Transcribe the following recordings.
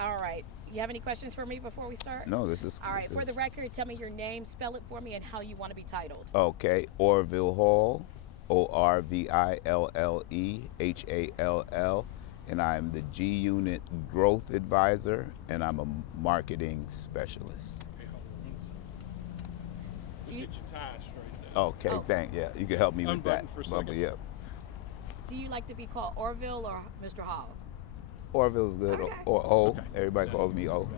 All right. You have any questions for me before we start? No, this is All right. good. For the record, tell me your name, spell it for me, and how you want to be titled. Okay, Orville Hall, OrvilleHall, and I'm the G Unit Growth Advisor, and I'm a marketing specialist. Okay, hold on 1 second. Just You- get your tie straight there. Okay, Oh. thank yeah, you can help me with that. Unbutton for a second. Yeah, Do you like to be called Orville or Mr. Hall? Orville's good, Okay. or O. Okay. Everybody calls me O.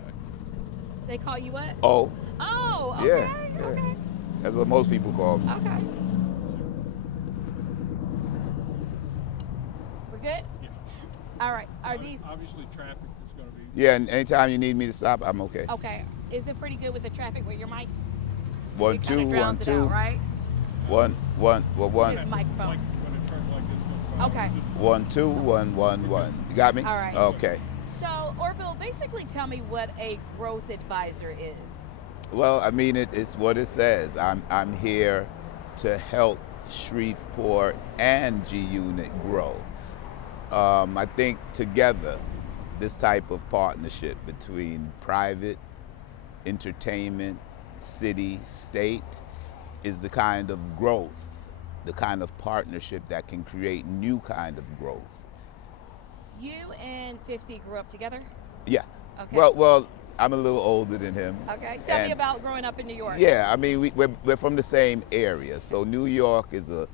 They call you what? O. Oh, okay. Yeah, Okay. that's what most people call me. Okay. We're good? Yeah. All right. Are these Obviously, traffic is going to be. Yeah, and anytime you need me to stop, I'm okay. okay? Is it pretty good with the traffic with your mics? One, It two, kinda one, drowns it two, out, right? one, well, one, His microphone. Like when a truck like this goes by. Okay. just- 1, 2, 1, 1, 1. You got me? All right. Okay. So, Orville, basically tell me what a growth advisor is. Well, I mean, it's what it says. I'm here to help Shreveport and G Unit grow. I think together, this type of partnership between private, entertainment, city, state, is the kind of growth, the kind of partnership that can create new kind of growth. You and 50 grew up together? Yeah. Okay. Well, I'm a little older than him. Okay. Tell me And- about growing up in New York. Yeah, I mean, we're from the same area. So New York is in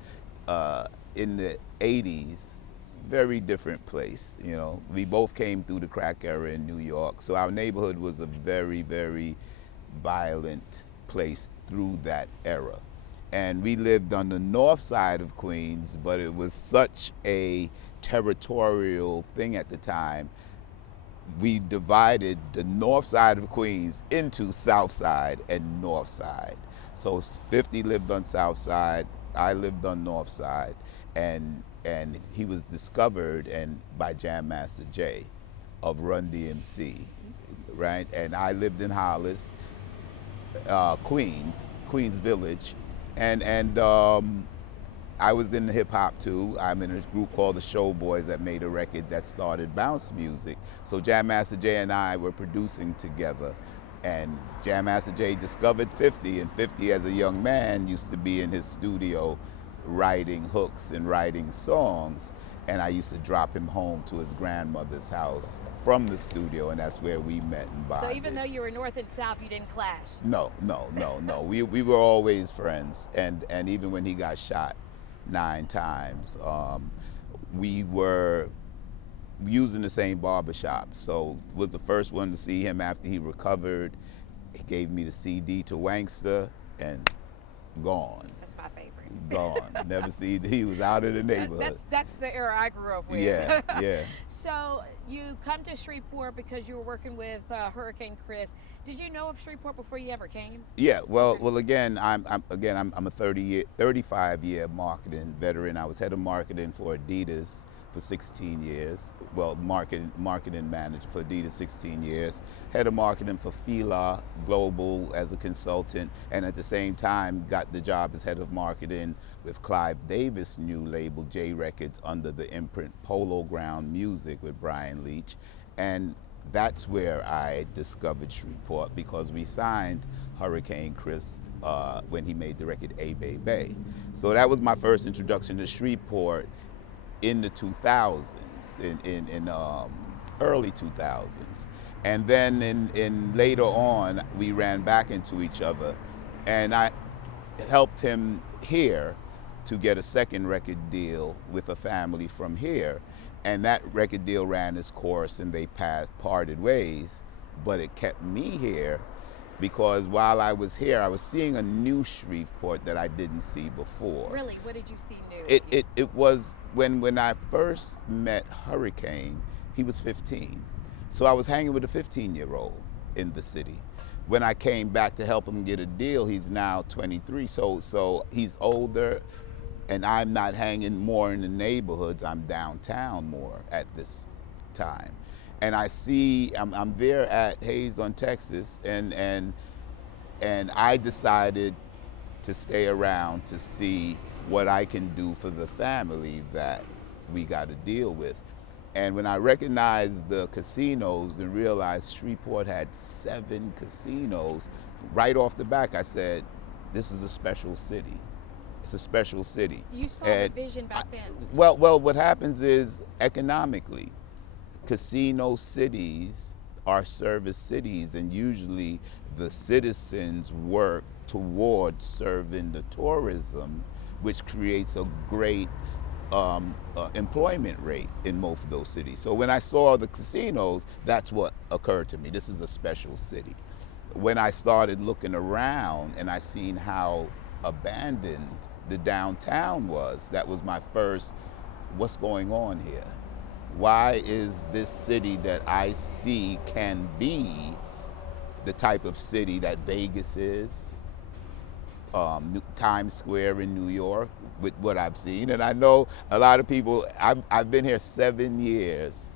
the 80s, very different place. You know, we both came through the crack era in New York. So our neighborhood was a very, very violent place through that era. And we lived on the north side of Queens, but it was such a territorial thing at the time. We divided the north side of Queens into south side and north side. So 50 lived on south side, I lived on north side, and he was discovered by Jam Master Jay of Run DMC, right? And I lived in Hollis, Queens Village, and I was in hip hop too. I'm in a group called the Showboys that made a record that started bounce music. So Jam Master Jay and I were producing together, and Jam Master Jay discovered 50, and 50 as a young man used to be in his studio writing hooks and writing songs, and I used to drop him home to his grandmother's house from the studio, and that's where we met and bonded. So even though you were north and south, you didn't clash? No. We were always friends, and even when he got shot 9 times, we were using the same barbershop. So was the first one to see him after he recovered. He gave me the CD to Wankster, and gone. That's my favorite. Gone. Never seen. He was out of the neighborhood. That's the era I grew up with. Yeah, yeah. So you come to Shreveport because you were working with Hurricane Chris. Did you know of Shreveport before you ever came? Yeah, well, again, I'm a 35-year marketing veteran. I was head of marketing for Adidas for 16 years. Well, marketing manager for Adidas 16 years. Head of marketing for Fila Global as a consultant, and at the same time got the job as head of marketing with Clive Davis' new label J Records under the imprint Polo Ground Music with Brian Leach, and that's where I discovered Shreveport, because we signed Hurricane Chris when he made the record A Bay Bay. So that was my first introduction to Shreveport in the 2000s, in early 2000s. And then in later on, we ran back into each other, and I helped him here to get a second record deal with a family from here. And that record deal ran its course, and they parted ways, but it kept me here because while I was here, I was seeing a new Shreveport that I didn't see before. Really? What did you see new? It was when I first met Hurricane, he was 15. So I was hanging with a 15-year-old in the city. When I came back to help him get a deal, he's now 23. So he's older, and I'm not hanging more in the neighborhoods. I'm downtown more at this time. And I see, I'm there at Hayes on Texas, and I decided to stay around to see what I can do for the family that we got to deal with. And when I recognized the casinos and realized Shreveport had 7 casinos, right off the back I said, this is a special city. It's a special city. You saw the vision back then. Well, what happens is economically, casino cities are service cities, and usually the citizens work towards serving the tourism, which creates a great employment rate in most of those cities. So when I saw the casinos, that's what occurred to me. This is a special city. When I started looking around and I seen how abandoned the downtown was, that was my first, what's going on here? Why is this city that I see can be the type of city that Vegas is, Times Square in New York, with what I've seen? And I know a lot of people, I've been here 7 years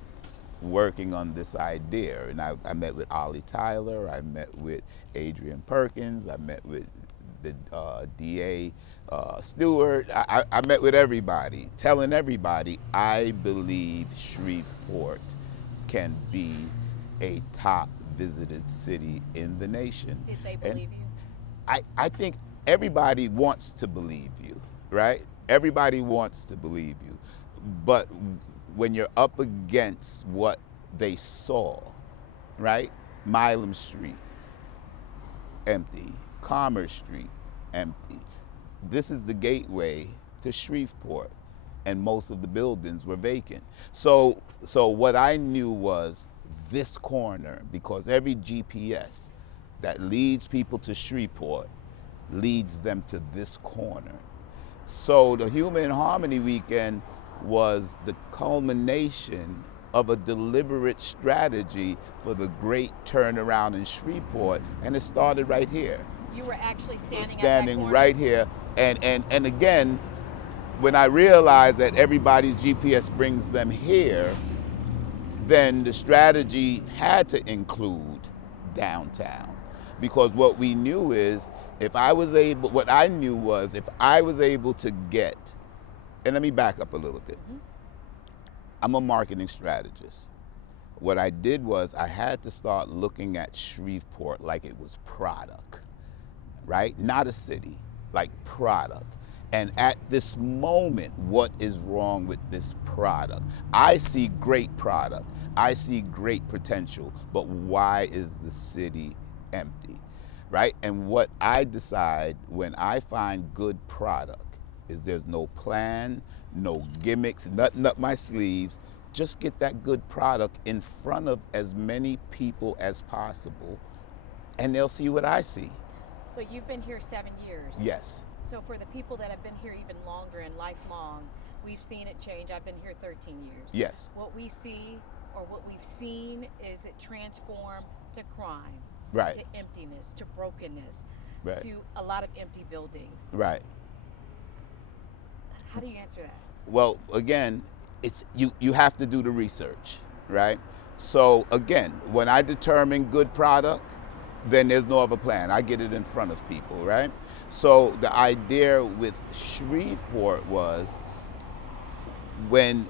working on this idea. And I met with Ollie Tyler, I met with Adrian Perkins, I met with the DA Stewart. I met with everybody, telling everybody I believe Shreveport can be a top visited city in the nation. Did they believe you? I think everybody wants to believe you, right? Everybody wants to believe you. But when you're up against what they saw, right? Milam Street, empty. Commerce Street, empty. This is the gateway to Shreveport, and most of the buildings were vacant. So what I knew was this corner, because every GPS that leads people to Shreveport leads them to this corner. So the Human Harmony Weekend was the culmination of a deliberate strategy for the great turnaround in Shreveport, and it started right here. You were actually standing at that Standing corner? right here, and again, when I realized that everybody's GPS brings them here, then the strategy had to include downtown. Because what we knew is, what I knew was if I was able to get, and let me back up a little bit. Mm-hmm. I'm a marketing strategist. What I did was I had to start looking at Shreveport like it was product, right? Not a city, like product. And at this moment, what is wrong with this product? I see great product. I see great potential, but why is the city empty, right? And what I decide when I find good product is there's no plan, no gimmicks, nothing up my sleeves. Just get that good product in front of as many people as possible, and they'll see what I see. But you've been here 7 years. Yes. So for the people that have been here even longer and lifelong, we've seen it change. I've been here 13 years. Yes. What we see, or what we've seen, is it transform to crime, right, to emptiness, to brokenness, right, to a lot of empty buildings. Right. How do you answer that? Well, again, it's you have to do the research, right? So again, when I determine good product, then there's no other plan. I get it in front of people, right? So the idea with Shreveport was when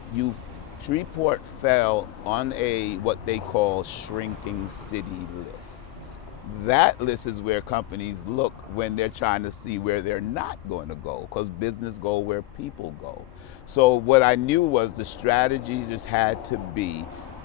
Shreveport fell on a what they call shrinking city list. That list is where companies look when they're trying to see where they're not going to go, because business go where people go. So what I knew was the strategy just had to be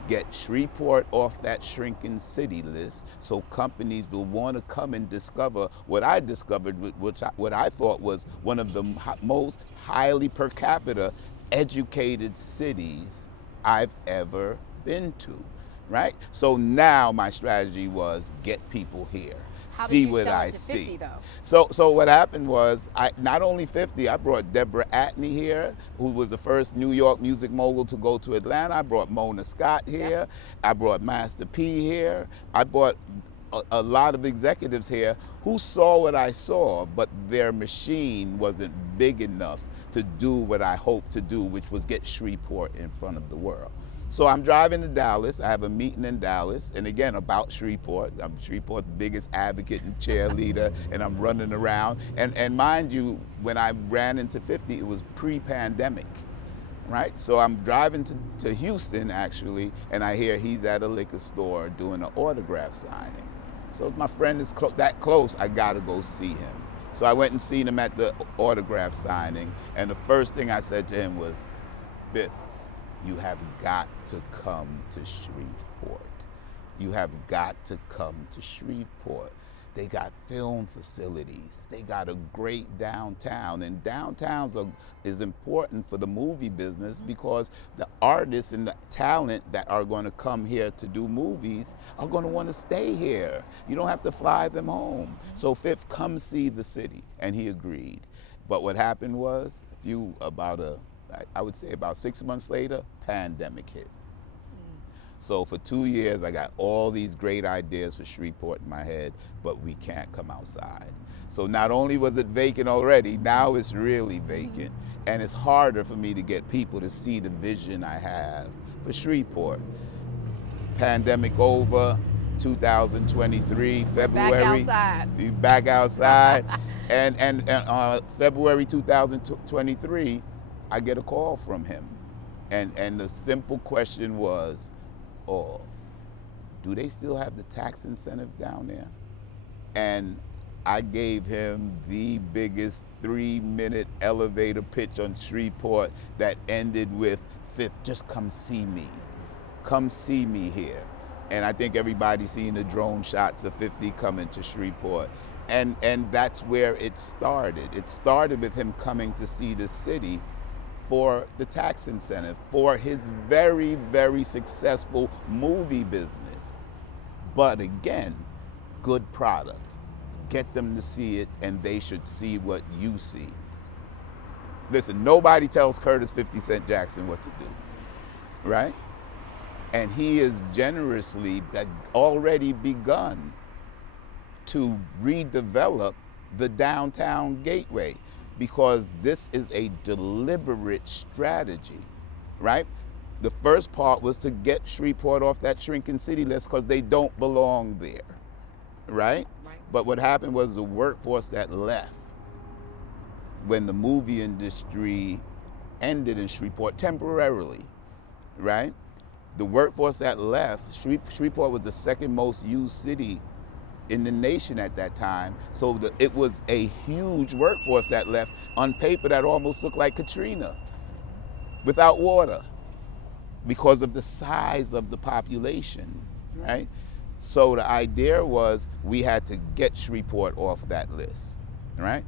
get Shreveport off that shrinking city list, so companies will want to come and discover what I discovered, what I thought was one of the most highly per capita educated cities I've ever been to, right? So now my strategy was get people here. How See did you what sell I it to see. 50 though? So what happened was, not only 50, I brought Deborah Atney here, who was the first New York music mogul to go to Atlanta. I brought Mona Scott here. Yep. I brought Master P here. I brought a lot of executives here who saw what I saw, but their machine wasn't big enough to do what I hoped to do, which was get Shreveport in front of the world. So I'm driving to Dallas. I have a meeting in Dallas, and again, about Shreveport. I'm Shreveport's biggest advocate and cheerleader, and I'm running around. And mind you, when I ran into 50, it was pre-pandemic, right? So I'm driving to Houston, actually, and I hear he's at a liquor store doing an autograph signing. So if my friend is that close, I gotta go see him. So I went and seen him at the autograph signing, and the first thing I said to him was, Biff, you have got to come to Shreveport. You have got to come to Shreveport. They got film facilities. They got a great downtown, and downtowns is important for the movie business because the artists and the talent that are going to come here to do movies are going to want to stay here. You don't have to fly them home. So Fifth, come see the city, and he agreed. But what happened was, I would say about 6 months later, pandemic hit. So for 2 years, I got all these great ideas for Shreveport in my head, but we can't come outside. So not only was it vacant already, now it's really vacant. And it's harder for me to get people to see the vision I have for Shreveport. Pandemic over, 2023, February. Back outside. We back outside. and February 2023, I get a call from him. And the simple question was, oh, do they still have the tax incentive down there? And I gave him the biggest 3-minute elevator pitch on Shreveport that ended with, Fifth, just come see me. Come see me here. And I think everybody's seen the drone shots of 50 coming to Shreveport. And that's where it started. It started with him coming to see the city for the tax incentive, for his very, very successful movie business. But again, good product. Get them to see it, and they should see what you see. Listen, nobody tells Curtis 50 Cent Jackson what to do, right? And he has generously already begun to redevelop the downtown gateway, because this is a deliberate strategy, right? The first part was to get Shreveport off that shrinking city list because they don't belong there, right? But what happened was the workforce that left when the movie industry ended in Shreveport temporarily, right? The workforce that left, Shreveport was the second most used city in the nation at that time. So it was a huge workforce that left. On paper, that almost looked like Katrina without water because of the size of the population, right? So the idea was we had to get Shreveport off that list, right?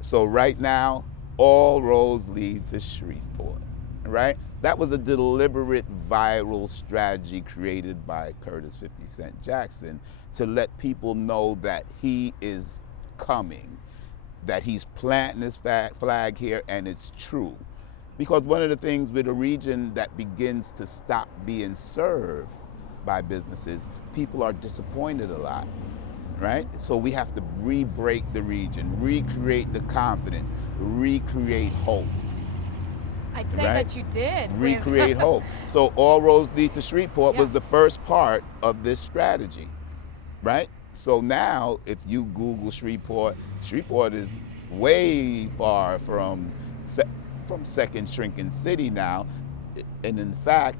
So right now, all roads lead to Shreveport, right? That was a deliberate viral strategy created by Curtis 50 Cent Jackson to let people know that he is coming, that he's planting his flag here, and it's true. Because one of the things with a region that begins to stop being served by businesses, people are disappointed a lot, right? So we have to re-break the region, recreate the confidence, recreate hope. I'd say right? that you did. Recreate hope. So all roads lead to Shreveport was the first part of this strategy, right? So now if you Google Shreveport, Shreveport is way far from second shrinking city now. And in fact,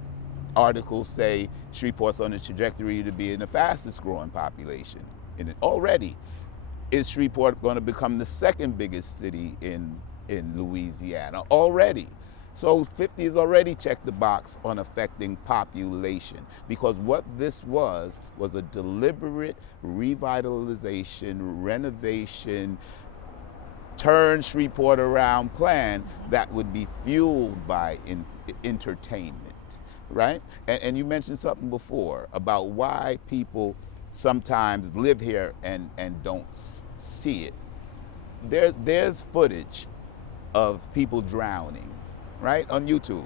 articles say Shreveport's on a trajectory to be in the fastest growing population. And already, is Shreveport going to become the second biggest city in Louisiana? Already. So 50 has already checked the box on affecting population, because what this was a deliberate revitalization, renovation, turn Shreveport around plan that would be fueled by entertainment, right? And you mentioned something before about why people sometimes live here and don't see it. There's footage of people drowning, right, on YouTube.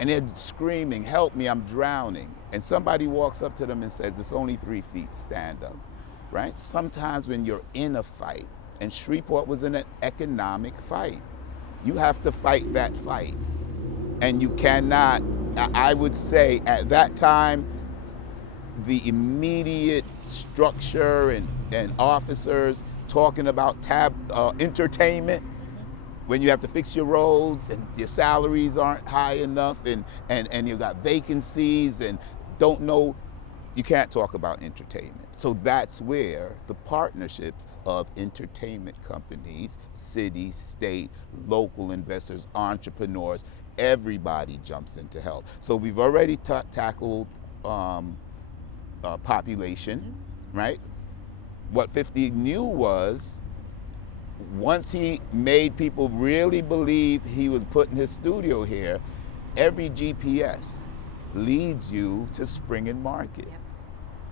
And they're screaming, help me, I'm drowning. And somebody walks up to them and says, it's only 3 feet, stand up, right? Sometimes when you're in a fight, and Shreveport was in an economic fight, you have to fight that fight. And you cannot, I would say at that time, the immediate structure and officers talking about entertainment when you have to fix your roads and your salaries aren't high enough and you got vacancies and don't know, you can't talk about entertainment. So that's where the partnership of entertainment companies, city, state, local investors, entrepreneurs, everybody jumps into help. So we've already tackled population, right? What 50 knew was, once he made people really believe he was putting his studio here, every GPS leads you to Spring and Market. Yep.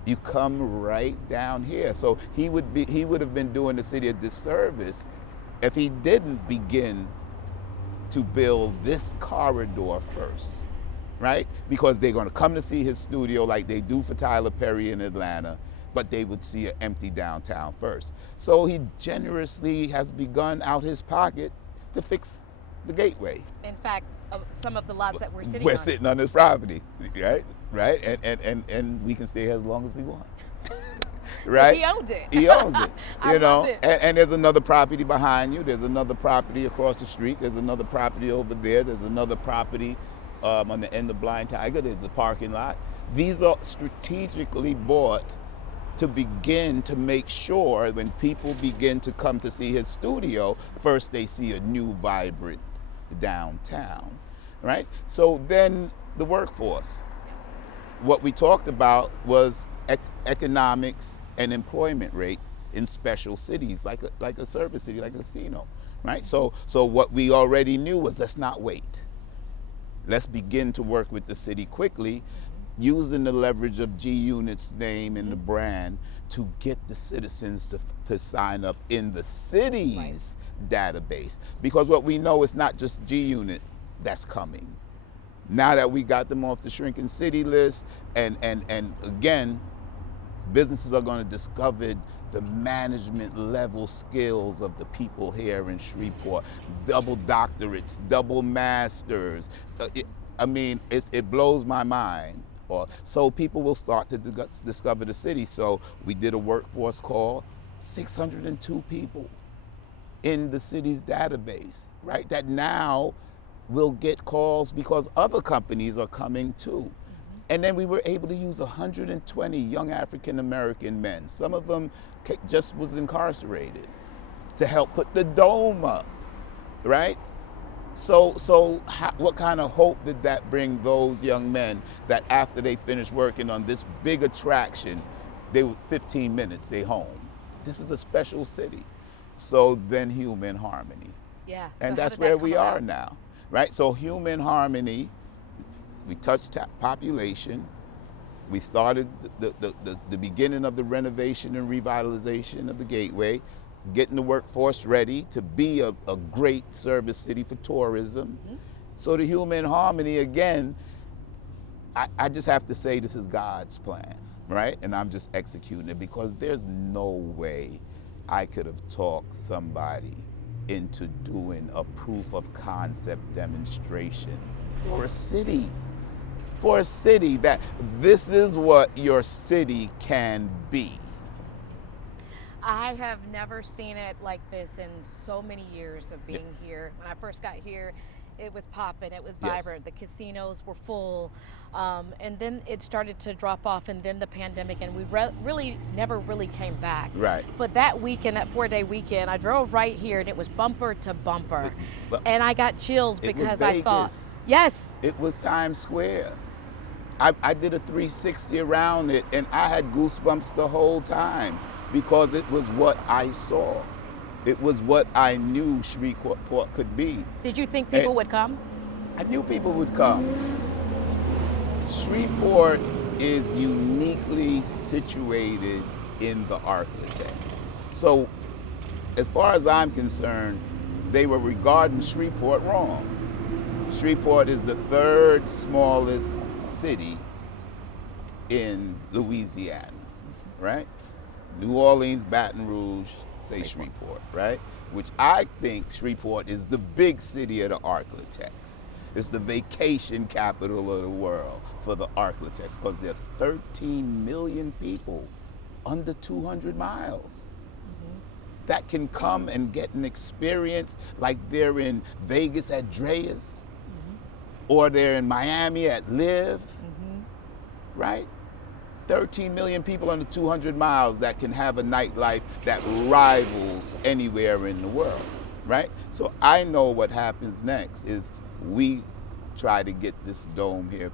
You come right down here. So he would have been doing the city a disservice if he didn't begin to build this corridor first, right? Because they're going to come to see his studio like they do for Tyler Perry in Atlanta, but they would see an empty downtown first. So he generously has begun out his pocket to fix the gateway. In fact, some of the lots that we're sitting on his property, right? Right? And we can stay as long as we want. Right? He owns it. He owns it. You know, it. And there's another property behind you. There's another property across the street. There's another property over there. There's another property on the end of Blind Tiger. There's a parking lot. These are strategically bought to begin to make sure when people begin to come to see his studio, first they see a new, vibrant downtown, right? So then the workforce. What we talked about was economics and employment rate in special cities, like a service city, like a casino, right? So what we already knew was, let's not wait. Let's begin to work with the city quickly, using the leverage of G Unit's name and the brand to get the citizens to sign up in the city's database. Because what we know is not just G Unit that's coming. Now that we got them off the shrinking city list, and again, businesses are going to discover the management level skills of the people here in Shreveport, double doctorates, double masters. It blows my mind. So people will start to discover the city. So we did a workforce call, 602 people in the city's database, right? That now will get calls because other companies are coming too. And then we were able to use 120 young African American men. Some of them just was incarcerated to help put the dome up, right? So what kind of hope did that bring those young men that after they finished working on this big attraction, they were 15 minutes, they home. This is a special city. So then human harmony. Yeah. And that's where we are now, right? So human harmony, we touched population. We started the beginning of the renovation and revitalization of the gateway, getting the workforce ready to be a great service city for tourism. So the human harmony, again, I just have to say this is God's plan, right? And I'm just executing it, because there's no way I could have talked somebody into doing a proof of concept demonstration for a city. For a city, that this is what your city can be. I have never seen it like this in so many years of being here. When I first got here, it was popping, it was vibrant, the casinos were full, and then it started to drop off, and then the pandemic, and we really never really came back. Right. But that weekend, that 4-day weekend, I drove right here, and it was bumper to bumper, and I got chills because I thought, yes. It was Times Square. I did a 360 around it, and I had goosebumps the whole time, because it was what I saw. It was what I knew Shreveport could be. Did you think people would come? I knew people would come. Shreveport is uniquely situated in the Arklatex. So as far as I'm concerned, they were regarding Shreveport wrong. Shreveport is the third smallest city in Louisiana, right? New Orleans, Baton Rouge, say Shreveport, right? Which I think Shreveport is the big city of the Arklatex. It's the vacation capital of the world for the Arklatex, because there are 13 million people under 200 miles. that can come and get an experience like they're in Vegas at Dreas, or they're in Miami at Live, right? 13 million people under 200 miles that can have a nightlife that rivals anywhere in the world, right? So I know what happens next is we try to get this dome here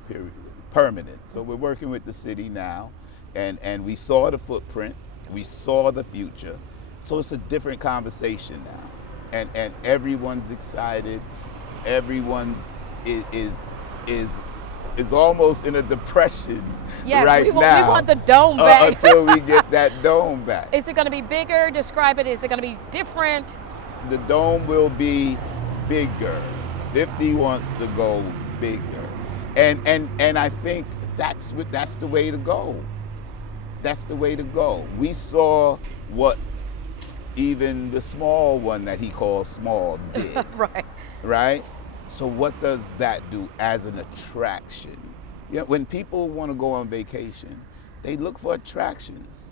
permanent. So we're working with the city now, and we saw the footprint, we saw the future. So it's a different conversation now, and everyone's excited. Everyone's is almost in a depression right now. We want the dome back. Until we get that dome back. Is it going to be bigger? Describe it. Is it going to be different? The dome will be bigger. 50 wants to go bigger, and I think that's the way to go. That's the way to go. We saw what even the small one that he calls small did. Right. Right? So what does that do as an attraction? You know, when people want to go on vacation, they look for attractions.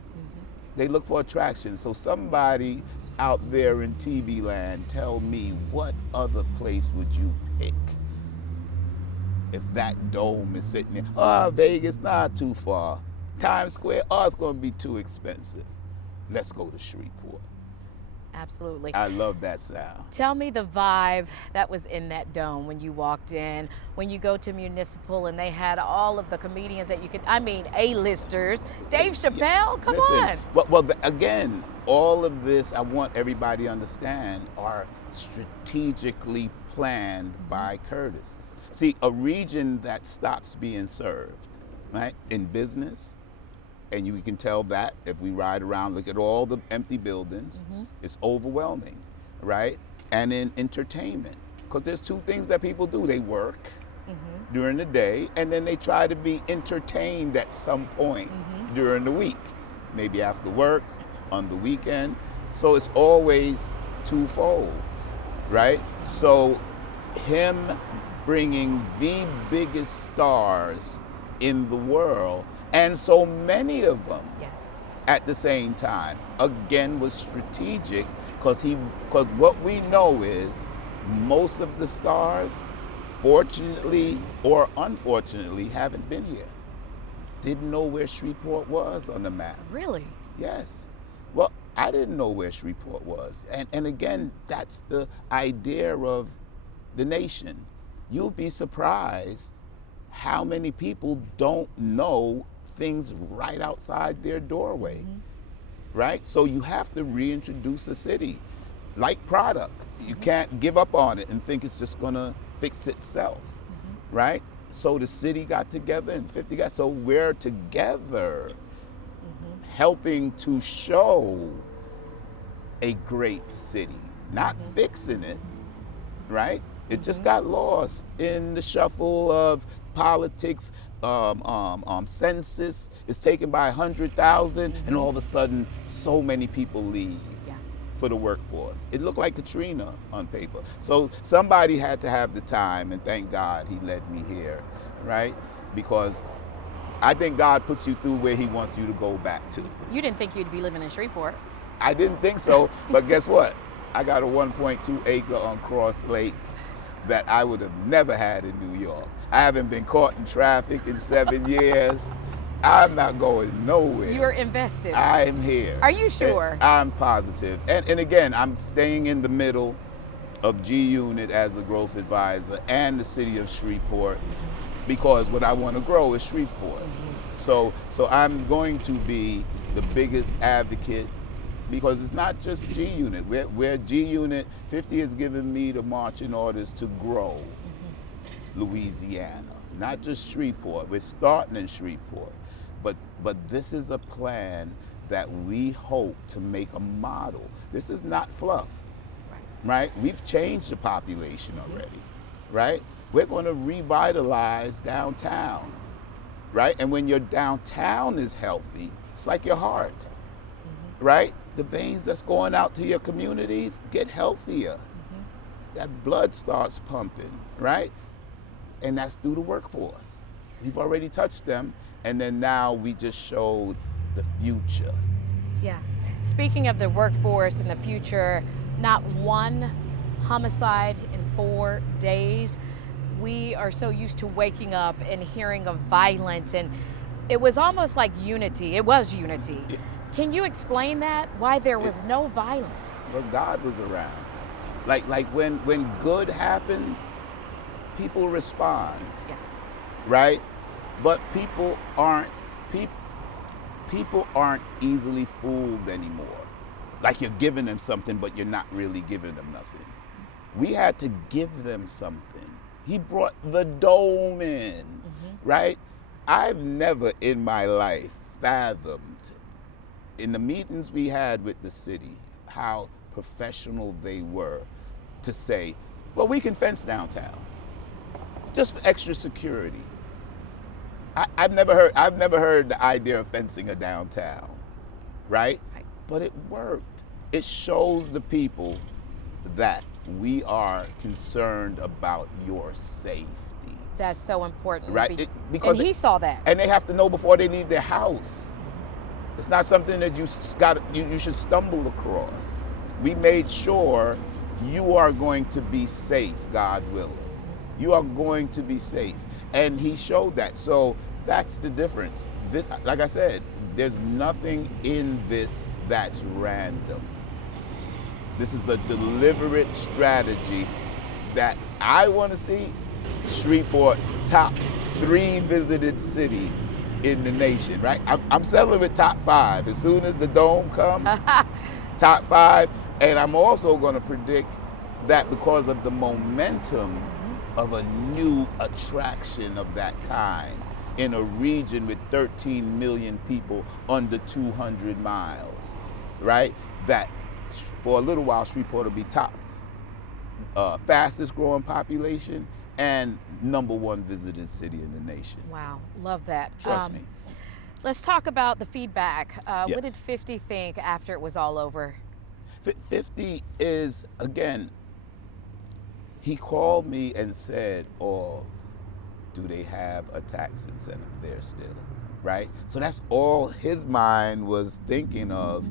They look for attractions. So somebody out there in TV land, tell me, what other place would you pick if that dome is sitting there? Oh, Vegas, not too far. Times Square, oh, it's going to be too expensive. Let's go to Shreveport. Absolutely. I love that sound. Tell me the vibe that was in that dome when you walked in, when you go to Municipal and they had all of the comedians that you could, I mean, A-listers. Dave Chappelle, come on. Well, again, all of this, I want everybody to understand, are strategically planned by Curtis. See, a region that stops being served, right, in business, and you can tell that if we ride around, look at all the empty buildings, it's overwhelming, right? And in entertainment, because there's two things that people do. They work during the day, and then they try to be entertained at some point during the week, maybe after work, on the weekend. So it's always twofold, right? So him bringing the biggest stars in the world, and so many of them at the same time, again, was strategic, because what we know is most of the stars, fortunately or unfortunately, haven't been here. Didn't know where Shreveport was on the map. Really? Yes. Well, I didn't know where Shreveport was. And again, that's the idea of the nation. You'll be surprised how many people don't know things right outside their doorway, right? So you have to reintroduce the city like product. You can't give up on it and think it's just gonna fix itself, right? So the city got together and 50 got, so we're together helping to show a great city, not fixing it, right? It just got lost in the shuffle of politics. Census is taken by 100,000, and all of a sudden, so many people leave for the workforce. It looked like Katrina on paper. So somebody had to have the time, and thank God he led me here, right? Because I think God puts you through where he wants you to go back to. You didn't think you'd be living in Shreveport. I didn't think so, but guess what? I got a 1.2 acre on Cross Lake that I would have never had in New York. I haven't been caught in traffic in 7 years. I'm not going nowhere. You're invested. I'm here. Are you sure? I'm positive. And again, I'm staying in the middle of G Unit as a growth advisor and the city of Shreveport, because what I want to grow is Shreveport. So I'm going to be the biggest advocate, because it's not just G Unit. We're G Unit. 50 has given me the marching orders to grow Louisiana, not just Shreveport. We're starting in Shreveport, but this is a plan that we hope to make a model. This is not fluff, right? We've changed the population already, right? We're going to revitalize downtown, right? And when your downtown is healthy, it's like your heart, right? The veins that's going out to your communities get healthier. That blood starts pumping, right? And that's through the workforce. We've already touched them, and then now we just showed the future. Yeah. Speaking of the workforce in the future, not one homicide in 4 days. We are so used to waking up and hearing of violence, and it was almost like unity. It was unity. Can you explain that? Why there was no violence? Well, God was around. Like when good happens, people respond, Yeah. right? But people aren't easily fooled anymore. Like you're giving them something, but you're not really giving them nothing. We had to give them something. He brought the dome in, right? I've never in my life fathomed, in the meetings we had with the city, how professional they were to say, well, we can fence downtown, just for extra security. I've never heard the idea of fencing a downtown, right? But it worked. It shows the people that we are concerned about your safety. That's so important. Right? And he saw that. And they have to know before they leave their house. It's not something that you should stumble across. We made sure you are going to be safe, God willing. You are going to be safe. And he showed that. So that's the difference. This, like I said, there's nothing in this that's random. This is a deliberate strategy that I want to see Shreveport top 3 visited city in the nation, right? I'm settling with top 5. As soon as the dome comes, top 5. And I'm also going to predict that because of the momentum of a new attraction of that kind in a region with 13 million people under 200 miles, right? That for a little while, Shreveport will be top, fastest growing population and #1 visited city in the nation. Wow, love that. Trust me. Let's talk about the feedback. Yes. What did 50 think after it was all over? 50 is, again, he called me and said, oh, do they have a tax incentive there still, right? So that's all his mind was thinking of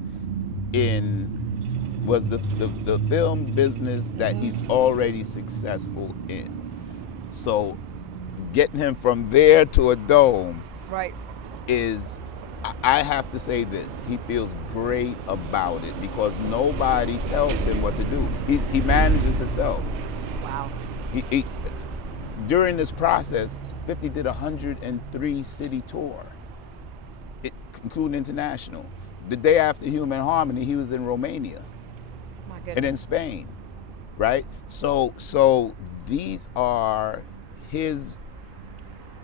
was the film business that he's already successful in. So getting him from there to a dome Right. is, I have to say this, he feels great about it because nobody tells him what to do. He manages himself. Wow. He during this process, 50 did 103 city tour, including international. The day after Human Harmony, he was in Romania My goodness. and in Spain, right? So these are his.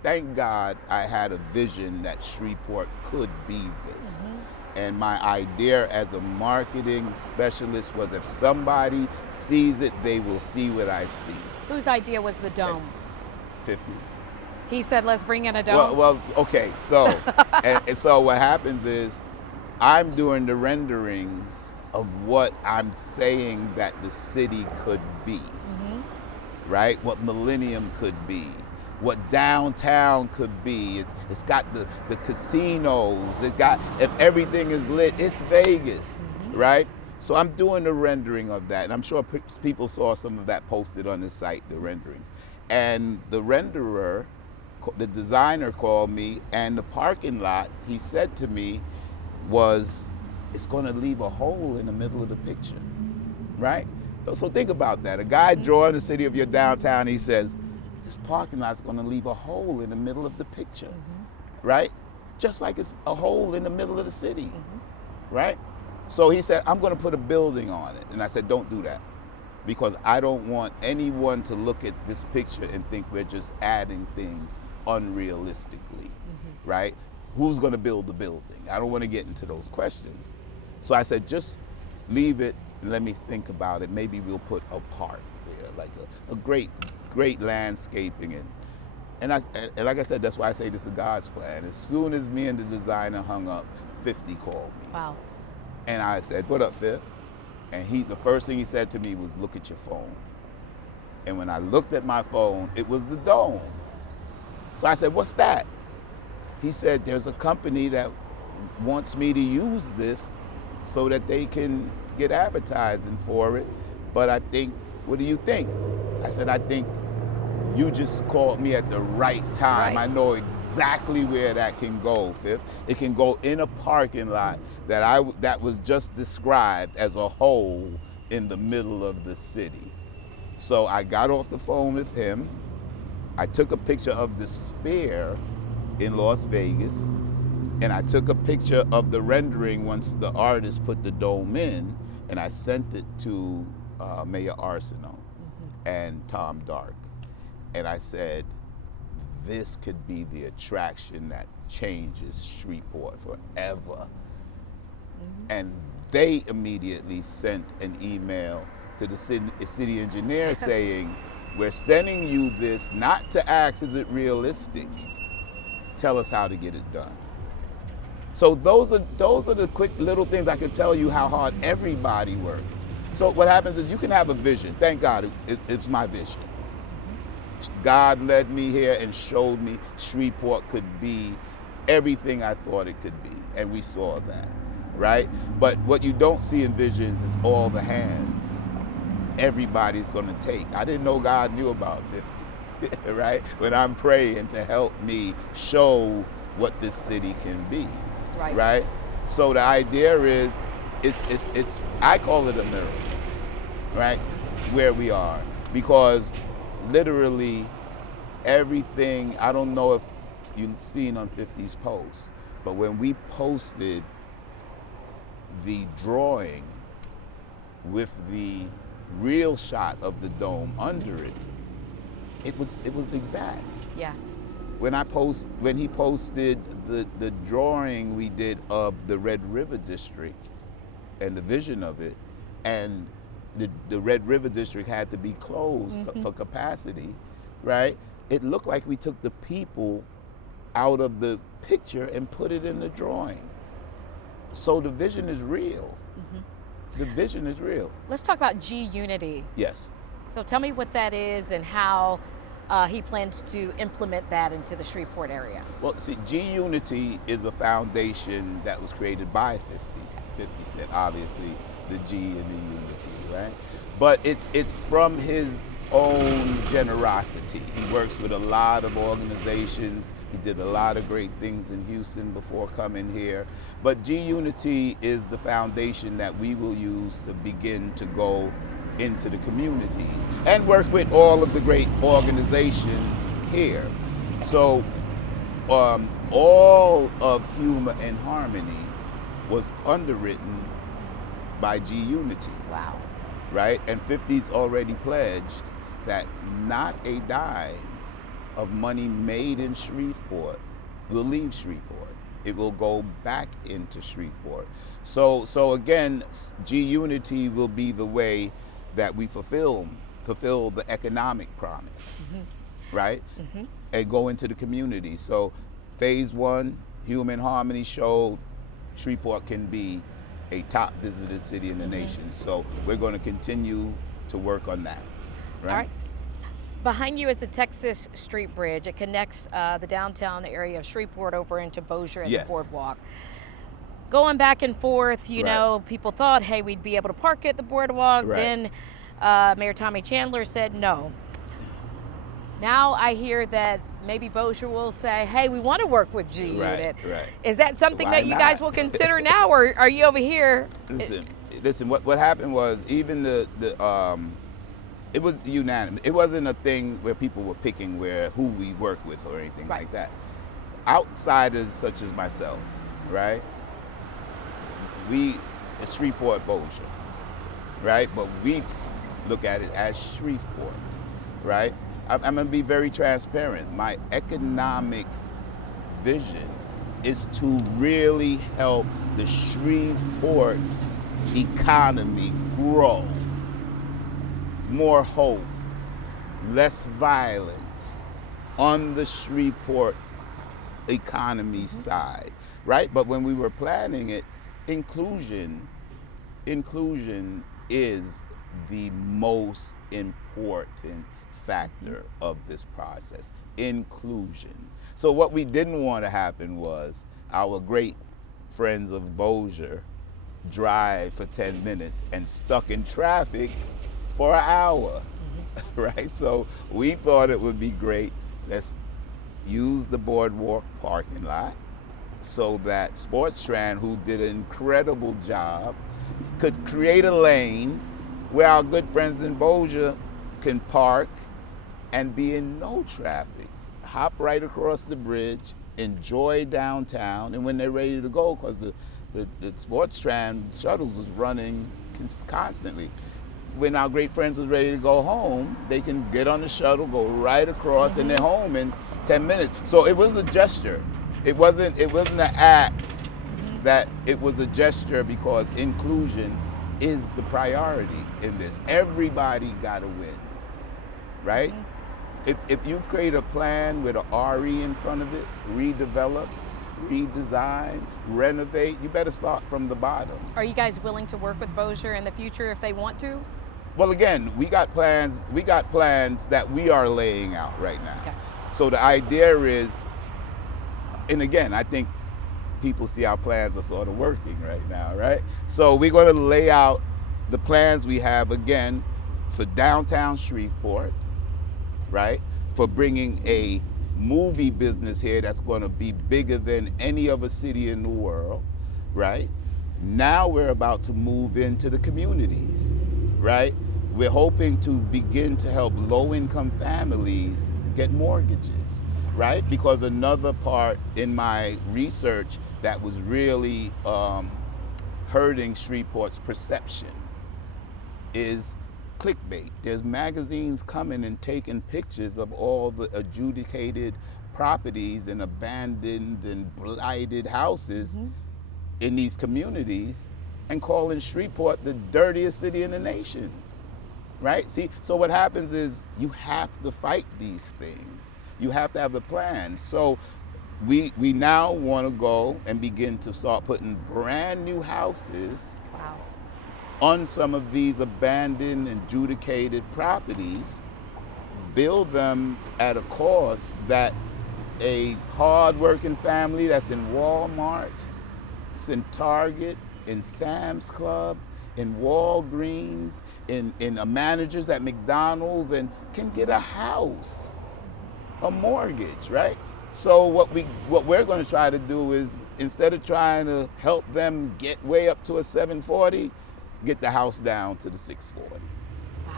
Thank God I had a vision that Shreveport could be this. And my idea as a marketing specialist was if somebody sees it, they will see what I see. Whose idea was the dome? 50s. He said, let's bring in a dome. Well, okay, so, and so what happens is I'm doing the renderings of what I'm saying that the city could be, right? What Millennium could be, what downtown could be. It's got the casinos, if everything is lit, it's Vegas, right? So I'm doing the rendering of that, and I'm sure people saw some of that posted on the site, the renderings. And the renderer, the designer called me, and the parking lot, he said to me, it's gonna leave a hole in the middle of the picture, right? So think about that. A guy drawing the city of your downtown, he says, this parking lot's gonna leave a hole in the middle of the picture, right? Just like it's a hole in the middle of the city, right? So he said, I'm gonna put a building on it. And I said, don't do that, because I don't want anyone to look at this picture and think we're just adding things unrealistically, right? Who's gonna build the building? I don't wanna get into those questions. So I said, just leave it and let me think about it. Maybe we'll put a park there, like a great landscaping. And like I said, that's why I say this is God's plan. As soon as me and the designer hung up, 50 called me. Wow. And I said, what up, Fifth? And the first thing he said to me was, look at your phone. And when I looked at my phone, it was the dome. So I said, what's that? He said, there's a company that wants me to use this so that they can get advertising for it. But I think, what do you think? I said, I think you just called me at the right time. Right. I know exactly where that can go, Fifth. It can go in a parking lot that was just described as a hole in the middle of the city. So I got off the phone with him. I took a picture of the Sphere in Las Vegas, and I took a picture of the rendering once the artist put the dome in, and I sent it to Mayor Arsenault and Tom Dark. And I said, this could be the attraction that changes Shreveport forever. And they immediately sent an email to the city engineer saying, we're sending you this not to ask, is it realistic? Tell us how to get it done. So those are the quick little things I can tell you how hard everybody worked. So what happens is you can have a vision. Thank God it's my vision. God led me here and showed me Shreveport could be everything I thought it could be, and we saw that, right? But what you don't see in visions is all the hands everybody's gonna take. I didn't know God knew about 50, right? When I'm praying to help me show what this city can be, right? So the idea is, it's I call it a miracle, right? Where we are, because literally everything, I don't know if you've seen on 50's post, but when we posted the drawing with the real shot of the dome under it, it was exact. Yeah. When he posted the drawing we did of the Red River District and the vision of it, and the Red River District had to be closed for capacity, right? It looked like we took the people out of the picture and put it in the drawing. So the vision is real. The vision is real. Let's talk about G Unity. Yes. So tell me what that is and how he plans to implement that into the Shreveport area. Well, see, G Unity is a foundation that was created by 50. 50 said, obviously, the G and the Unity, right? But it's from his own generosity. He works with a lot of organizations. He did a lot of great things in Houston before coming here. But G Unity is the foundation that we will use to begin to go into the communities and work with all of the great organizations here. So all of Humor and Harmony was underwritten by G Unity. Wow. Right? And 50's already pledged that not a dime of money made in Shreveport will leave Shreveport. It will go back into Shreveport. So again, G Unity will be the way that we fulfill the economic promise, right? And go into the community. So phase 1, Human Harmony showed Shreveport can be a top visited city in the nation. So we're going to continue to work on that, right? All right. Behind you is the Texas Street Bridge. It connects the downtown area of Shreveport over into Bossier and the boardwalk. Going back and forth, you know, people thought, hey, we'd be able to park at the boardwalk. Then Mayor Tommy Chandler said no. Now I hear that maybe Bossier will say, hey, we want to work with G Unit. Is that something that you guys will consider now, or are you over here? Listen, what happened was, even it was unanimous. It wasn't a thing where people were picking who we work with or anything like that. Outsiders such as myself, right? It's Shreveport Bossier, right? But we look at it as Shreveport, right? I'm going to be very transparent. My economic vision is to really help the Shreveport economy grow. More hope, less violence on the Shreveport economy side, right? But when we were planning it, inclusion is the most important factor of this process. Inclusion. So what we didn't want to happen was our great friends of Bossier drive for 10 minutes and stuck in traffic for an hour, right? So we thought it would be great. Let's use the boardwalk parking lot so that Sportstrand, who did an incredible job, could create a lane where our good friends in Bossier can park and be in no traffic. Hop right across the bridge, enjoy downtown, and when they're ready to go, because the Sportstrand shuttles was running constantly. When our great friends was ready to go home, they can get on the shuttle, go right across, and they're home in 10 minutes. So it was a gesture. It wasn't an act. That it was a gesture, because inclusion is the priority in this. Everybody got to win, right? If you create a plan with an RE in front of it, redevelop, redesign, renovate, you better start from the bottom. Are you guys willing to work with Bossier in the future if they want to? Well, again, we got plans that we are laying out right now. Okay. So the idea is, and again, I think people see our plans are sort of working right now, right? So we're going to lay out the plans we have, again, for downtown Shreveport, right? For bringing a movie business here that's going to be bigger than any other city in the world, right? Now we're about to move into the communities, right? We're hoping to begin to help low-income families get mortgages, right? Because another part in my research that was really hurting Shreveport's perception is clickbait. There's magazines coming and taking pictures of all the adjudicated properties and abandoned and blighted houses in these communities and calling Shreveport the dirtiest city in the nation, right? See, so what happens is you have to fight these things. You have to have the plan. So we now want to go and begin to start putting brand new houses on some of these abandoned and adjudicated properties, build them at a cost that a hard-working family that's in Walmart, it's in Target, in Sam's Club, in Walgreens, in managers at McDonald's, and can get a house, a mortgage, right? So what we're going to try to do is, instead of trying to help them get way up to a 740, get the house down to the 640,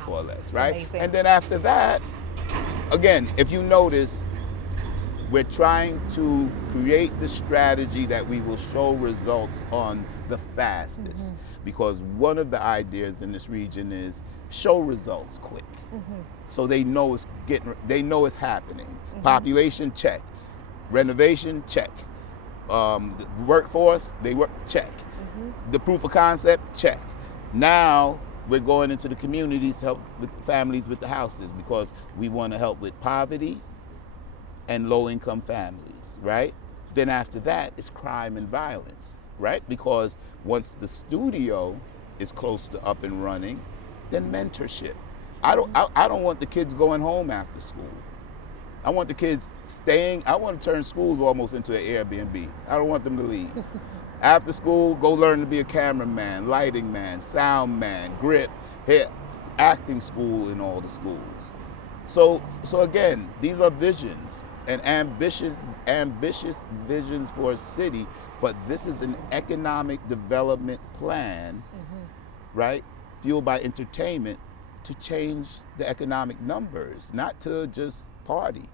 more or less, right? Amazing. And then after that, again, if you notice, we're trying to create the strategy that we will show results on the fastest. Because one of the ideas in this region is show results quick. So they know it's happening. Population, check. Renovation, check. The workforce, check. The proof of concept, check. Now we're going into the communities to help with the families with the houses, because we want to help with poverty and low-income families, right? Then after that, it's crime and violence, right? Because once the studio is close to up and running, then mentorship. I don't want the kids going home after school. I want the kids staying. I want to turn schools almost into an Airbnb. I don't want them to leave. After school, go learn to be a cameraman, lighting man, sound man, grip, acting school in all the schools. So again, these are visions and ambitious visions for a city, but this is an economic development plan, right? Fueled by entertainment to change the economic numbers, not to just party,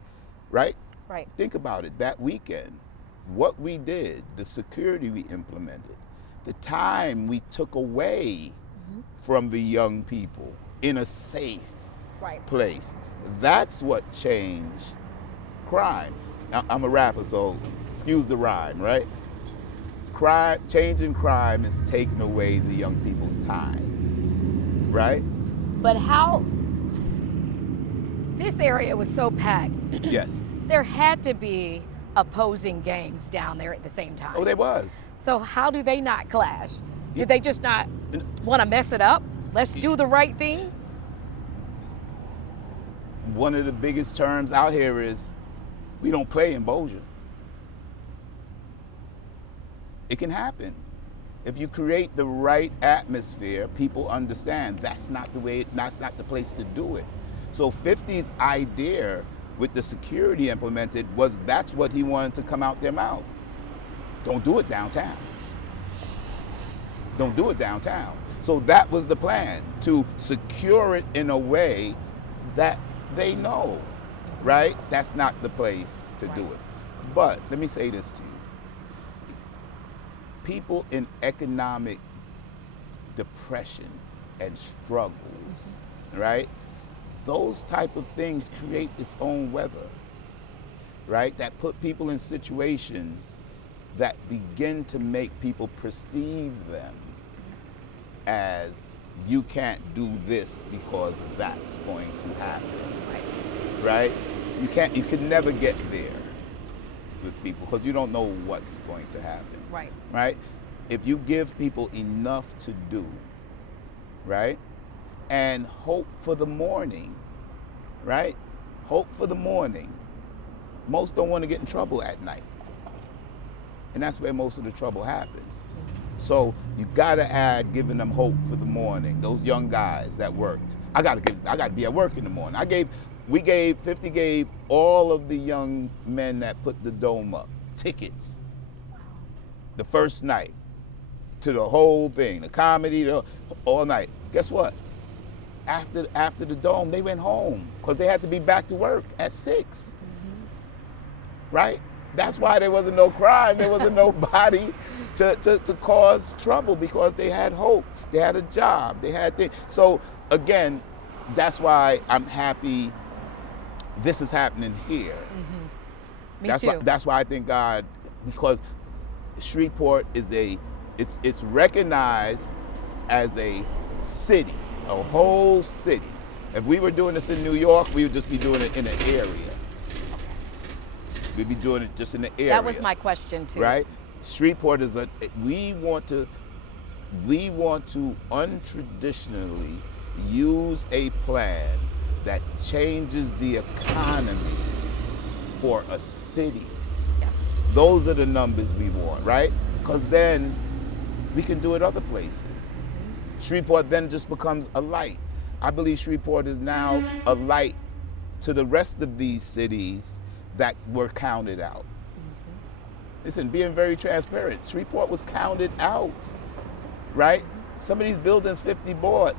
right? Right. Think about it, that weekend, what we did, the security we implemented, the time we took away from the young people in a safe place. That's what changed crime. I'm a rapper, so excuse the rhyme, right? Changing crime is taking away the young people's time, right? But how, this area was so packed. Yes. There had to be opposing gangs down there at the same time. Oh, there was. So how do they not clash? Did they just not want to mess it up? Let's do the right thing? One of the biggest terms out here is, we don't play in Bossier. It can happen. If you create the right atmosphere, people understand that's not the place to do it. So 50's idea with the security implemented was that's what he wanted to come out their mouth. Don't do it downtown. Don't do it downtown. So that was the plan, to secure it in a way that they know, right? That's not the place to do it. But let me say this to you. People in economic depression and struggles, right? Those type of things create its own weather, right? That put people in situations that begin to make people perceive them as you can't do this because that's going to happen, right? You can never get there with people because you don't know what's going to happen, right? If you give people enough to do, right, and hope for the morning, right? Hope for the morning. Most don't want to get in trouble at night. And that's where most of the trouble happens. So you gotta add giving them hope for the morning. Those young guys that worked. I gotta be at work in the morning. 50 gave all of the young men that put the dome up tickets the first night to the whole thing, the comedy, all night. Guess what? After the dome, they went home because they had to be back to work at 6, right? That's why there wasn't no crime. There wasn't nobody to cause trouble because they had hope. They had a job. They had things. So again, that's why I'm happy this is happening here. Me too. That's why I thank God, because Shreveport is it's recognized as a city, a whole city. If we were doing this in New York, we would just be doing it in an area. We'd be doing it just in the area. That was my question too. Right? Shreveport is we want to untraditionally use a plan that changes the economy for a city. Yeah. Those are the numbers we want, right? Because then we can do it other places. Shreveport then just becomes a light. I believe Shreveport is now a light to the rest of these cities that were counted out. Listen, being very transparent, Shreveport was counted out, right? Some of these buildings 50 bought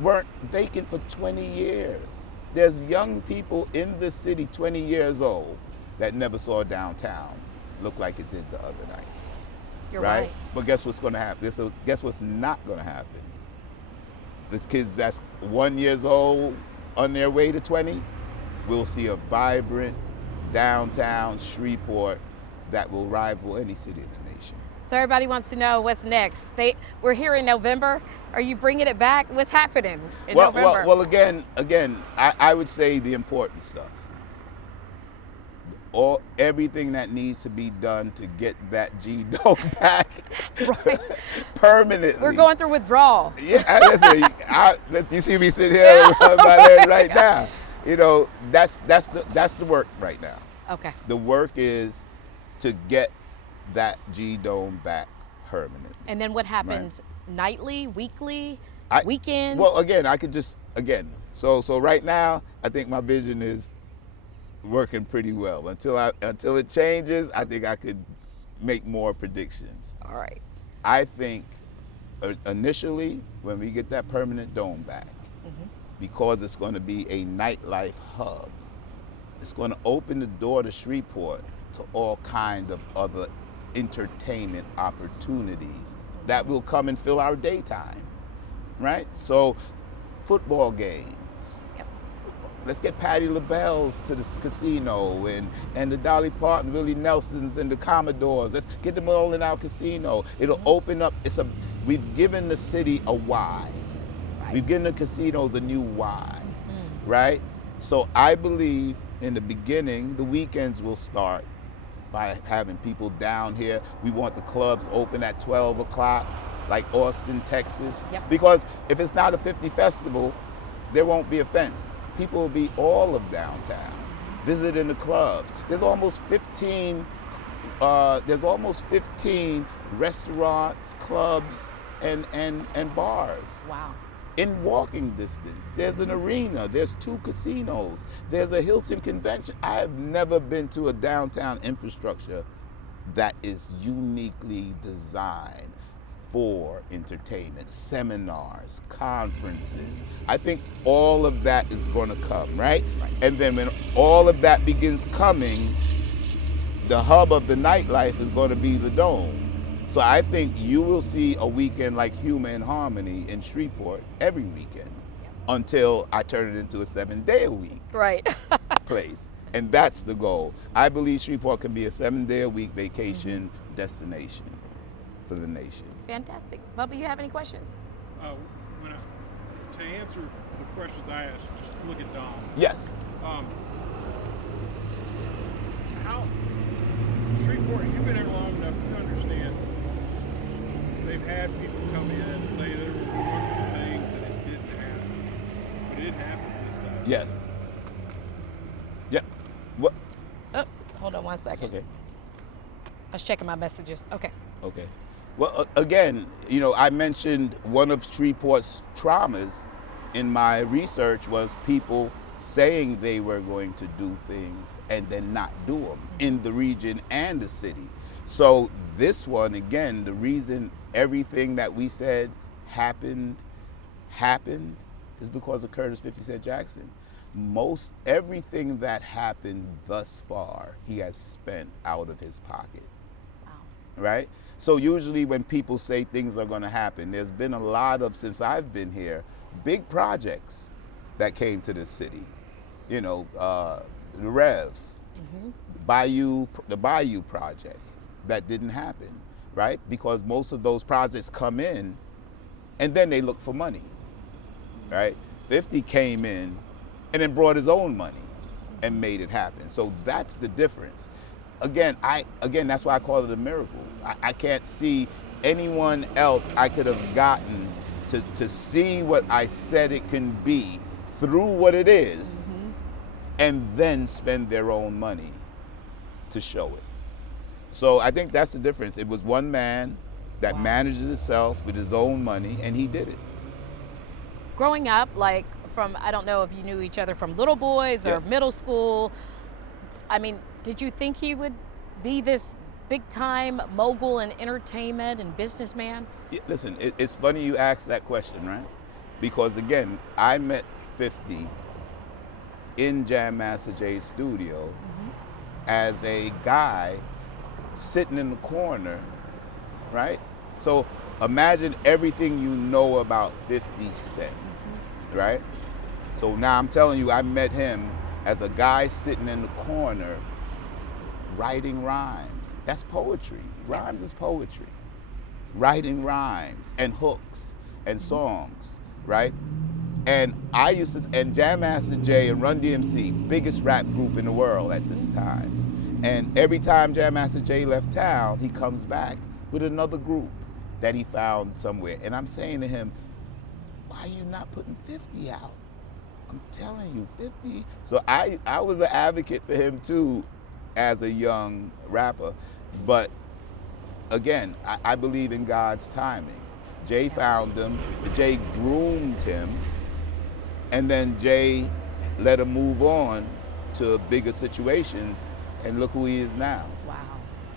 weren't vacant for 20 years. There's young people in the city 20 years old that never saw downtown look like it did the other night. You're right. But guess what's gonna happen? Guess what's not gonna happen? The kids that's 1 year old on their way to 20, we'll see a vibrant downtown Shreveport that will rival any city in the nation. So everybody wants to know what's next. We're here in November. Are you bringing it back? What's happening in November? Well, again, I would say the important stuff. Everything that needs to be done to get that G-Dome back permanently. We're going through withdrawal. Yeah, listen, you see me sitting here with my head right now. You know, that's the work right now. Okay. The work is to get that G-Dome back permanently. And then what happens? Right? Nightly, weekly, weekends? Well, again, so right now, I think my vision is working pretty well. Until it changes, I think I could make more predictions. All right. I think initially, when we get that permanent dome back, because it's going to be a nightlife hub, it's going to open the door to Shreveport to all kinds of other entertainment opportunities that will come and fill our daytime, right? So, football games. Yep. Let's get Patti LaBelle's to the casino and the Dolly Parton, Willie Nelsons and the Commodores. Let's get them all in our casino. It'll open up, we've given the city a why. Right. We've given the casinos a new why, right? So I believe in the beginning, the weekends will start by having people down here. We want the clubs open at 12 o'clock, like Austin, Texas. Yep. Because if it's not a 50 festival, there won't be a fence. People will be all of downtown, visiting the clubs. There's almost 15 restaurants, clubs, and bars. Wow. In walking distance. There's an arena, there's 2 casinos, there's a Hilton convention. I have never been to a downtown infrastructure that is uniquely designed for entertainment, seminars, conferences. I think all of that is going to come, right? And then when all of that begins coming, the hub of the nightlife is going to be the Dome. So I think you will see a weekend like Humor and Harmony in Shreveport every weekend until I turn it into a 7-day-a-week Right. place. And that's the goal. I believe Shreveport can be a 7-day-a-week vacation destination for the nation. Fantastic. Bubba, you have any questions? To answer the questions I asked, just look at Dom. Yes. How Shreveport? You've been here long enough to understand. They've had people come in and say there were wonderful things and it didn't happen, but it happened this time. Yes. Yeah. What? Oh, hold on one second. Okay. I was checking my messages. Okay. Okay. Well, again, you know, I mentioned one of Shreveport's traumas in my research was people saying they were going to do things and then not do them in the region and the city. So this one, again, the reason everything that we said happened is because of Curtis 50 Cent Jackson. Everything that happened thus far, he has spent out of his pocket. Wow. Right? So usually when people say things are going to happen, there's been a lot of, since I've been here, big projects that came to the city. You know, the Rev, the Bayou project, that didn't happen, right? Because most of those projects come in and then they look for money, right? 50 came in and then brought his own money and made it happen. So that's the difference. Again, that's why I call it a miracle. I can't see anyone else I could have gotten to see what I said it can be through what it is, and then spend their own money to show it. So I think that's the difference. It was one man that manages himself with his own money, and he did it. Growing up, like from, I don't know if you knew each other from little boys or middle school. I mean, did you think he would be this big time mogul in entertainment and businessman? Yeah, listen, it's funny you asked that question, right? Because again, I met 50 in Jam Master Jay's studio as a guy sitting in the corner, right? So imagine everything you know about 50 Cent, right? So now I'm telling you, I met him as a guy sitting in the corner writing rhymes. That's poetry. Rhymes is poetry. Writing rhymes and hooks and songs, right? And and Jam Master Jay and Run DMC, biggest rap group in the world at this time. And every time Jam Master Jay left town, he comes back with another group that he found somewhere. And I'm saying to him, why are you not putting 50 out? I'm telling you, 50. So I was an advocate for him too as a young rapper. But again, I believe in God's timing. Jay found him, Jay groomed him, and then Jay let him move on to bigger situations, and look who he is now. Wow.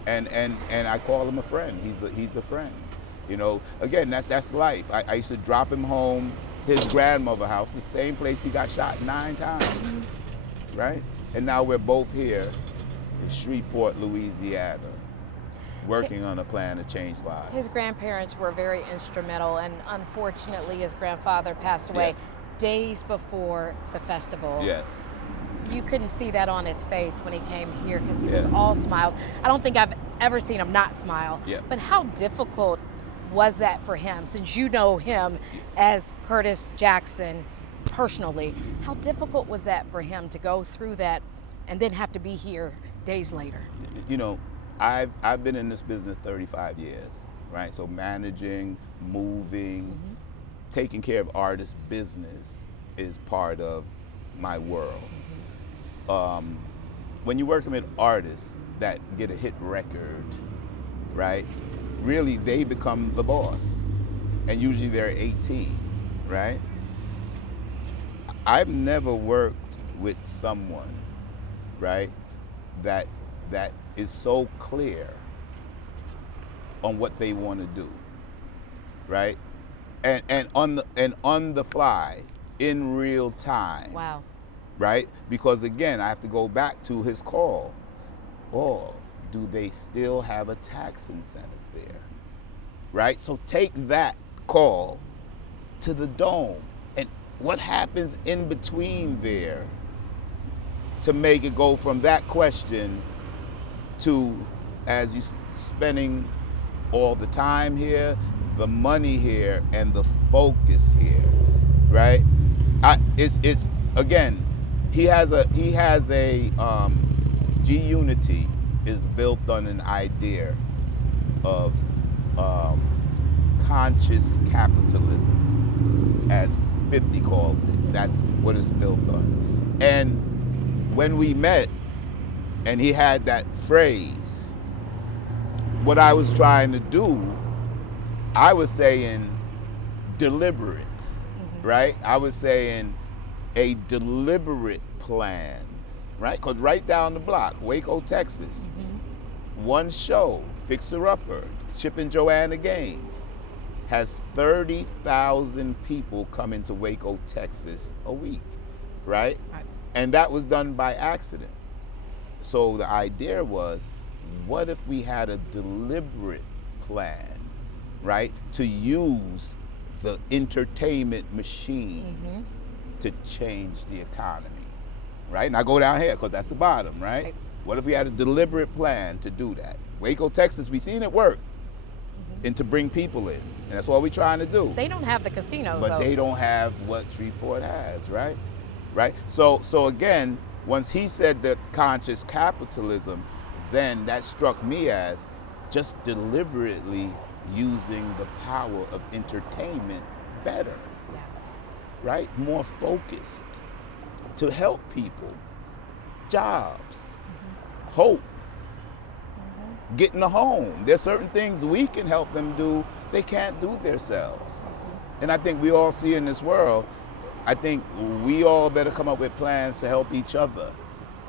And I call him a friend. He's a friend. You know, again, that's life. I used to drop him home to his grandmother's house, the same place he got shot 9 times, right? And now we're both here in Shreveport, Louisiana, working on a plan to change lives. His grandparents were very instrumental, and unfortunately his grandfather passed away days before the festival. Yes. You couldn't see that on his face when he came here because he was all smiles. I don't think I've ever seen him not smile. Yeah. But how difficult was that for him, since you know him as Curtis Jackson personally? How difficult was that for him to go through that and then have to be here days later? You know, I've been in this business 35 years, right? So managing, moving, taking care of artists' business is part of my world. When you're working with artists that get a hit record, right? really they become the boss. And usually they're 18, right? I've never worked with someone, right, that is so clear on what they want to do, right? And on the fly, in real time. Wow. Right? Because again, I have to go back to his call. Or do they still have a tax incentive there? Right? So take that call to the dome. And what happens in between there to make it go from that question to, as you spending all the time here, the money here, and the focus here, right? It's again, he has a G Unity is built on an idea of conscious capitalism, as 50 calls it. That's what it's built on. And when we met, and he had that phrase, what I was trying to do, I was saying deliberate, right? I was saying a deliberate plan, right? Because right down the block, Waco, Texas, one show, Fixer Upper, Chip and Joanna Gaines, has 30,000 people come into Waco, Texas a week, right? And that was done by accident. So the idea was, what if we had a deliberate plan, right, to use the entertainment machine to change the economy, right? And I go down here because that's the bottom, right? What if we had a deliberate plan to do that? Waco, Texas, we seen it work, and to bring people in, and that's what we're trying to do. They don't have the casinos, but though. They don't have what Shreveport has, right? Right. So again, once he said that conscious capitalism, then that struck me as just deliberately using the power of entertainment better, right? More focused to help people, jobs, hope, getting a home. There's certain things we can help them do they can't do themselves. And I think we all see in this world, I think we all better come up with plans to help each other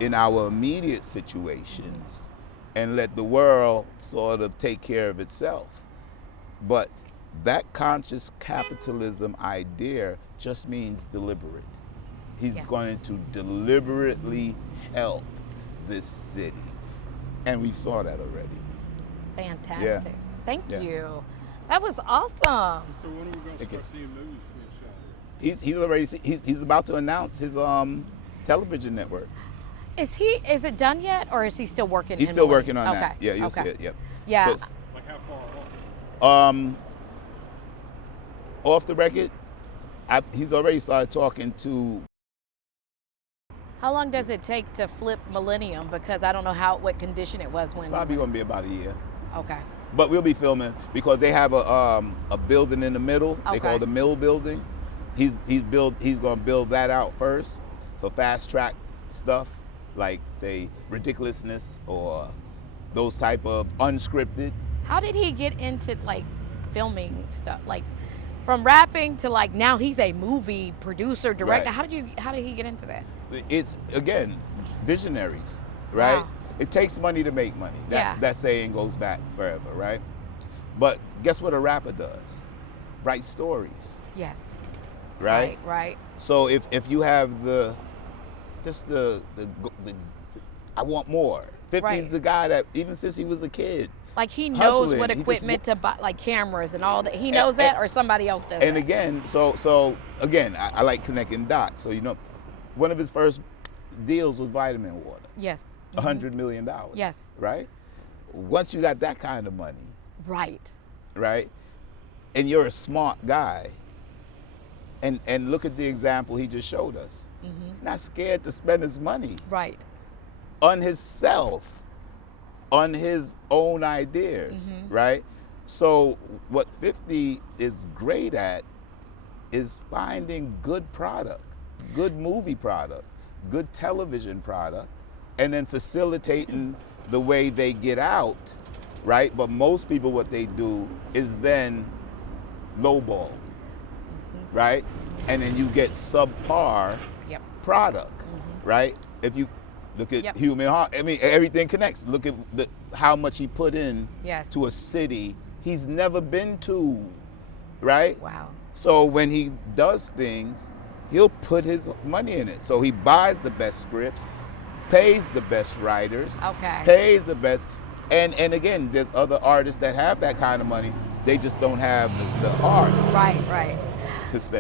in our immediate situations and let the world sort of take care of itself. But that conscious capitalism idea just means deliberate. He's going to deliberately help this city. And we saw that already. Fantastic. Thank you. That was awesome. So when are we going to start seeing movies being shot here? He's about to announce his television network. Is it done yet, or is he still working? He's still working on that. Yeah, you'll see it. Yep. Yeah. Like how far off? Off the record, he's already started talking to. How long does it take to flip Millennium? Because I don't know what condition it was when. It's probably going to be about a year. Okay. But we'll be filming because they have a building in the middle. They call it the Mill Building. He's going to build that out first for fast track stuff, like say ridiculousness or those type of unscripted. How did he get into like filming stuff? Like from rapping to like now he's a movie producer, director. Right. How did he get into that? It's again visionaries, right? Wow. It takes money to make money. That saying goes back forever, right? But guess what a rapper does? Write stories. Yes. Right? Right. So if you have the I want more. 50's the guy that even since he was a kid. Like he knows hustling, what equipment to buy, like cameras and all that. He knows that, or somebody else does. And that? again, so again, I like connecting dots. So one of his first deals was vitamin water. Yes. $100 million. Yes. Right? Once you got that kind of money. Right. Right? And you're a smart guy. And look at the example he just showed us. He's not scared to spend his money. Right. On himself, on his own ideas, right? So what 50 is great at is finding good product, good movie product, good television product, and then facilitating the way they get out right? But most people, what they do is then lowball, right? And then you get subpar Yep. product, right? If you look at Yep. human heart, I mean, everything connects. Look at how much he put in Yes. to a city he's never been to, right? Wow. So when he does things, he'll put his money in it. So he buys the best scripts, pays the best writers, Okay. pays the best, and again, there's other artists that have that kind of money. They just don't have the heart Right, right. to spend.